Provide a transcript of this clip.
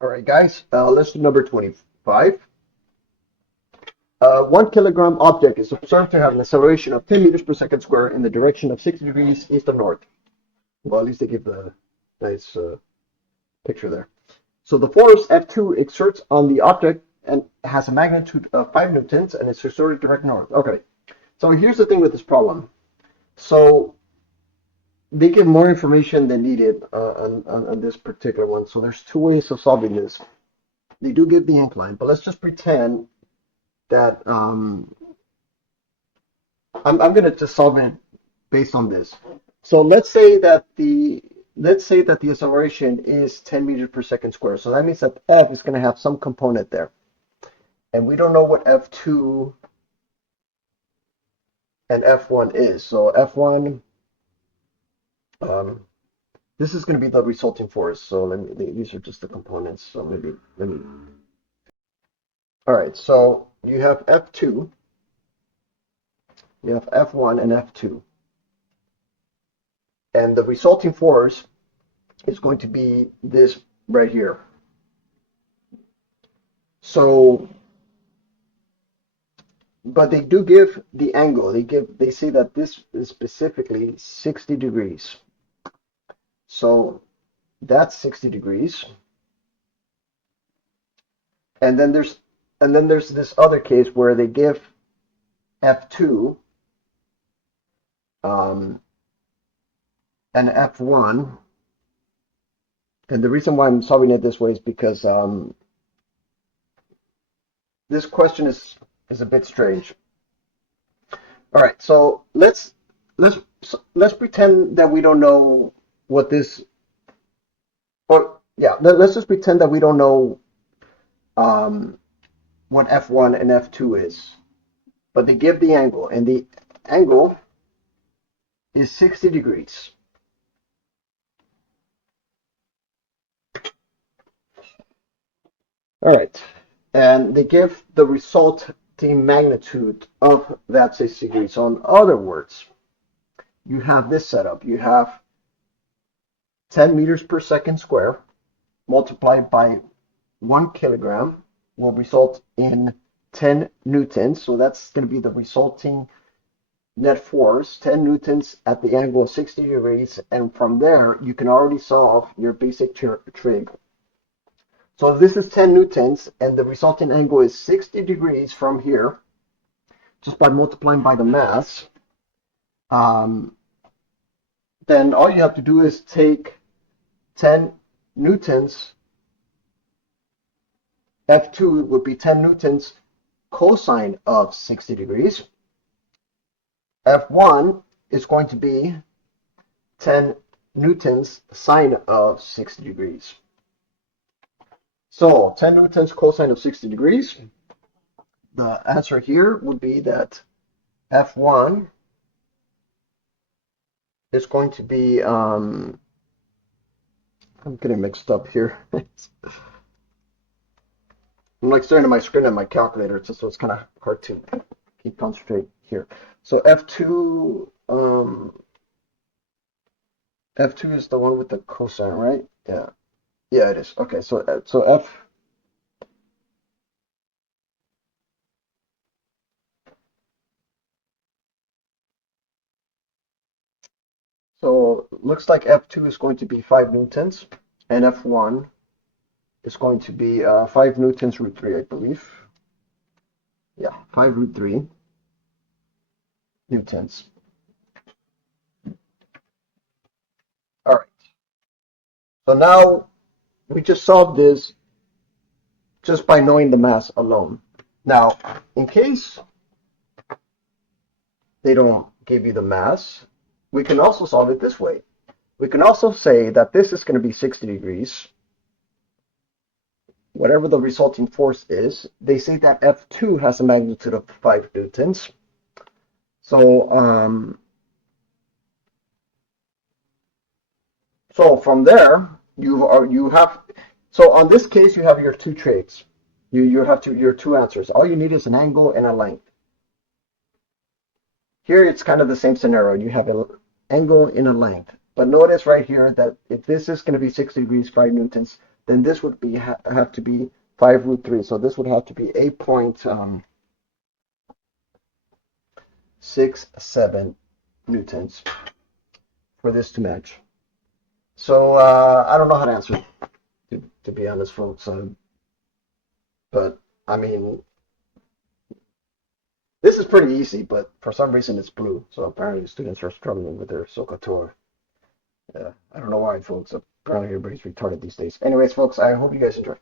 All right, guys, let's do number 25. 1 kilogram object is observed to have an acceleration of 10 meters per second square in the direction of 60 degrees east of north. Well, at least they give the nice picture there. So the force F2 exerts on the object and has a magnitude of 5 newtons and is exerted direct north. Okay, so here's the thing with this problem. So they give more information than needed on this particular one. So there's two ways of solving this. They do give the incline, but let's just pretend that I'm going to just solve it based on this. So let's say that the acceleration is 10 meters per second square. So that means that F is going to have some component there. And we don't know what F2 and F1 is. So F1, this is going to be the resulting force. So these are just the components. So let me. All right. So you have F2, you have F1 and F2. And the resulting force is going to be this right here. So, but they do give the angle. They say that this is specifically 60 degrees. So that's 60 degrees. And then there's this other case where they give F2 and F1. And the reason why I'm solving it this way is because this question is a bit strange. All right, so let's pretend that we don't know what this, or yeah, let's just pretend that we don't know what F1 and F2 is, but they give the angle, and the angle is 60 degrees. All right, and they give the resulting magnitude of that 60 degrees. So in other words, you have this setup. You have 10 meters per second square multiplied by 1 kilogram will result in 10 newtons. So that's going to be the resulting net force, 10 newtons at the angle of 60 degrees. And from there, you can already solve your basic trig. So this is 10 newtons, and the resulting angle is 60 degrees from here, just by multiplying by the mass. Then all you have to do is take 10 newtons. F2 would be 10 newtons cosine of 60 degrees. F1 is going to be 10 newtons sine of 60 degrees. So 10 newtons cosine of 60 degrees. The answer here would be that F1 is going to be, I'm getting mixed up here. I'm like staring at my screen and my calculator, so it's kind of hard to keep concentrate here. So F2, F2 is the one with the cosine, right? Yeah. Yeah, it is. Okay, so looks like F2 is going to be 5 newtons, and F1 is going to be 5 newtons root 3, I believe. Yeah, 5 root 3 newtons. All right. So now we just solved this just by knowing the mass alone. Now, in case they don't give you the mass, we can also solve it this way. We can also say that this is going to be 60 degrees. Whatever the resulting force is, they say that F2 has a magnitude of 5 newtons. So, so from there, so on this case, you have your two traits. You have your two answers. All you need is an angle and a length. Here, it's kind of the same scenario. You have an angle and a length. But notice right here that if this is going to be 60 degrees, 5 newtons, then this would be have to be 5 root 3. So this would have to be 8.67 newtons for this to match. So I don't know how to answer it, to be honest, folks. But I mean, this is pretty easy, but for some reason it's blue. So apparently students are struggling with their SOHCAHTOA. I don't know why, folks. Apparently everybody's retarded these days. Anyways, folks, I hope you guys enjoy.